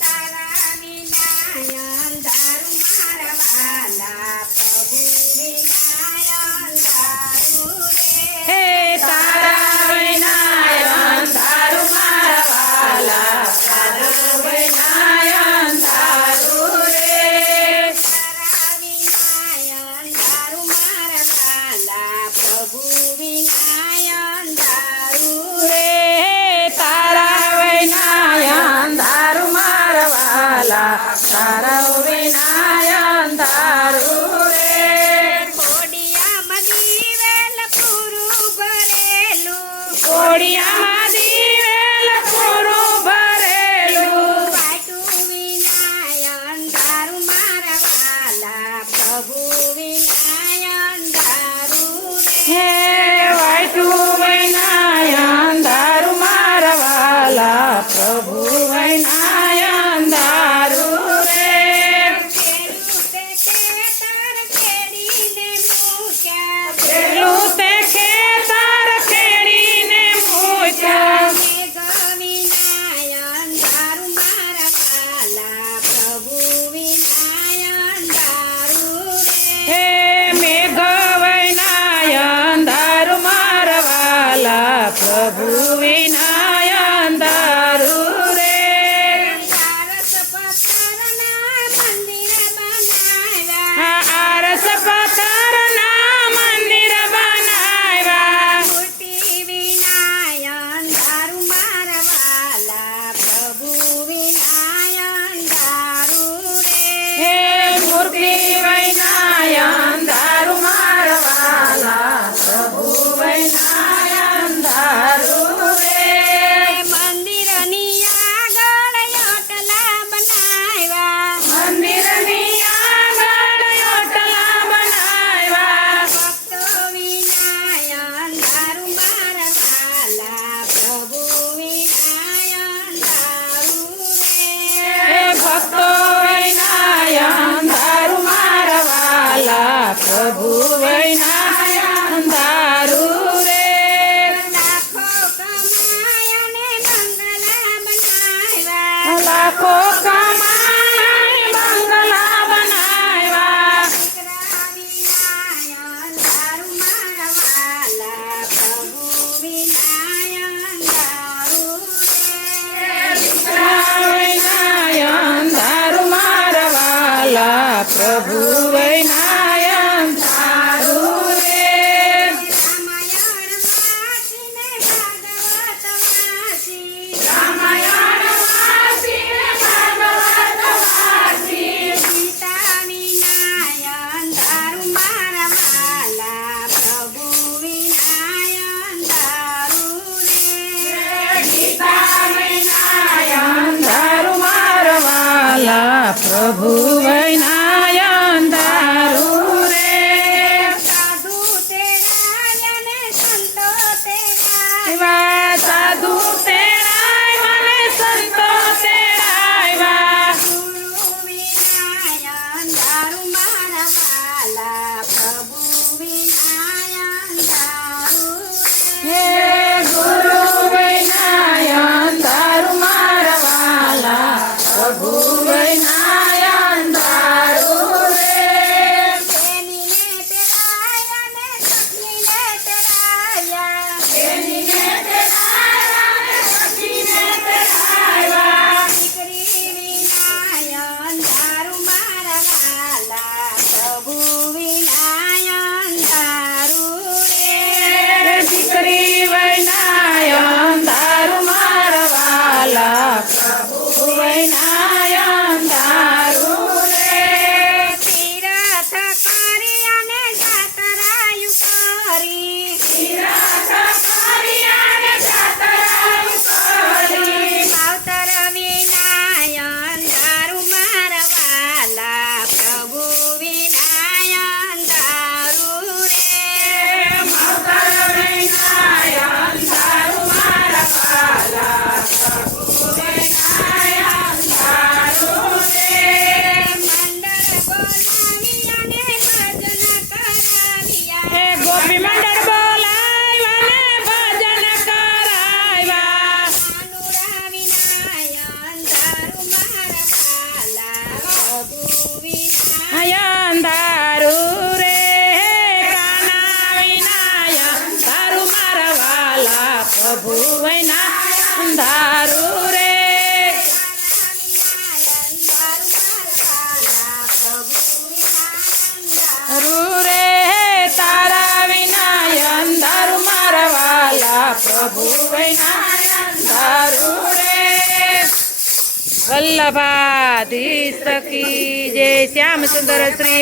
તારા વિના અંધારું મારા વાલા પ્રભુ વિના અંધારું રે તારા વિના અંધારું મારા વાલા તારા વિના અંધારું રે તારા વિના અંધારું મારા વાલા પ્રભુ વિના અંધારું રે તારા વિના અંધારું મારા વાલા તારા વિના અંધારું રે કોડિયામાં દીવેલ પૂરું ભરેલું કોડિયામાં દીવેલ પૂરું ભરેલું વાટું વિના અંધારું મારા વાલા પ્રભુ વિના અંધારું હે રે વાટું વિના અંધારું મારા વાલા પ્રભુ વિના અંધારું રે પેલું તે ખેતર ખેડીને મૂક્યા હે મેઘ વિના અંધારું મારા વાલા પ્રભુ વિના અંધારું રે આરસ પથ્થરના મંદિર બનાવ્યા હે મૂર્તિ વિના અંધારું મારા વાલા પ્રભુ વિના અંધારું રે મંદિરની આગળ ઓટલા બનાવ્યા મંદિરની આગળ ઓટલા બનાવ્યા ભક્તો વિના અંધારું મારા વાલા પ્રભુ વિના અંધારું હે રે ભક્તો વિના અંધારું મારા વાલા પ્રભુ વિના અંધારું રે લાખો કમાયા ને બંગલા બનાવ્યા લાખો કમાઈ બંગલા બનાવ્યા દીકરા વિના અંધારું મારા વાલા પ્રભુ વિના અંધારું રે દીકરા વિના અંધારું મારા વાલા પ્રભુ વિના અંધારું રે રામાયણ વાંચીને ભાગવત વાંચી રામાયણ વાંચીને ભાગવત વાંચી ગીતા વિના અંધારું મારા વાલા પ્રભુ વિના અંધારું રે ગીતા વિના અંધારું મારા વાલા પ્રભુ વિના અંધારું રે સાધુ તેરા ને સંતો તેરા એવા સાધુ તેડાવ્યા ને સંતો તેડાવ્યા ગુરુ વિના અંધારું મારા વાલા પ્રભુ વિના અંધારું હે રે ગુરુ વિના અંધારું મારા વાલા પ્રભુ વિના અંધારું પ્રભુ વિના અંધારું રે તારા વિના અંધારું મારા વાલા પ્રભુ વિના અંધારું રે વલ્લભાધીશ કી જય શ્યામ સુંદર શ્રી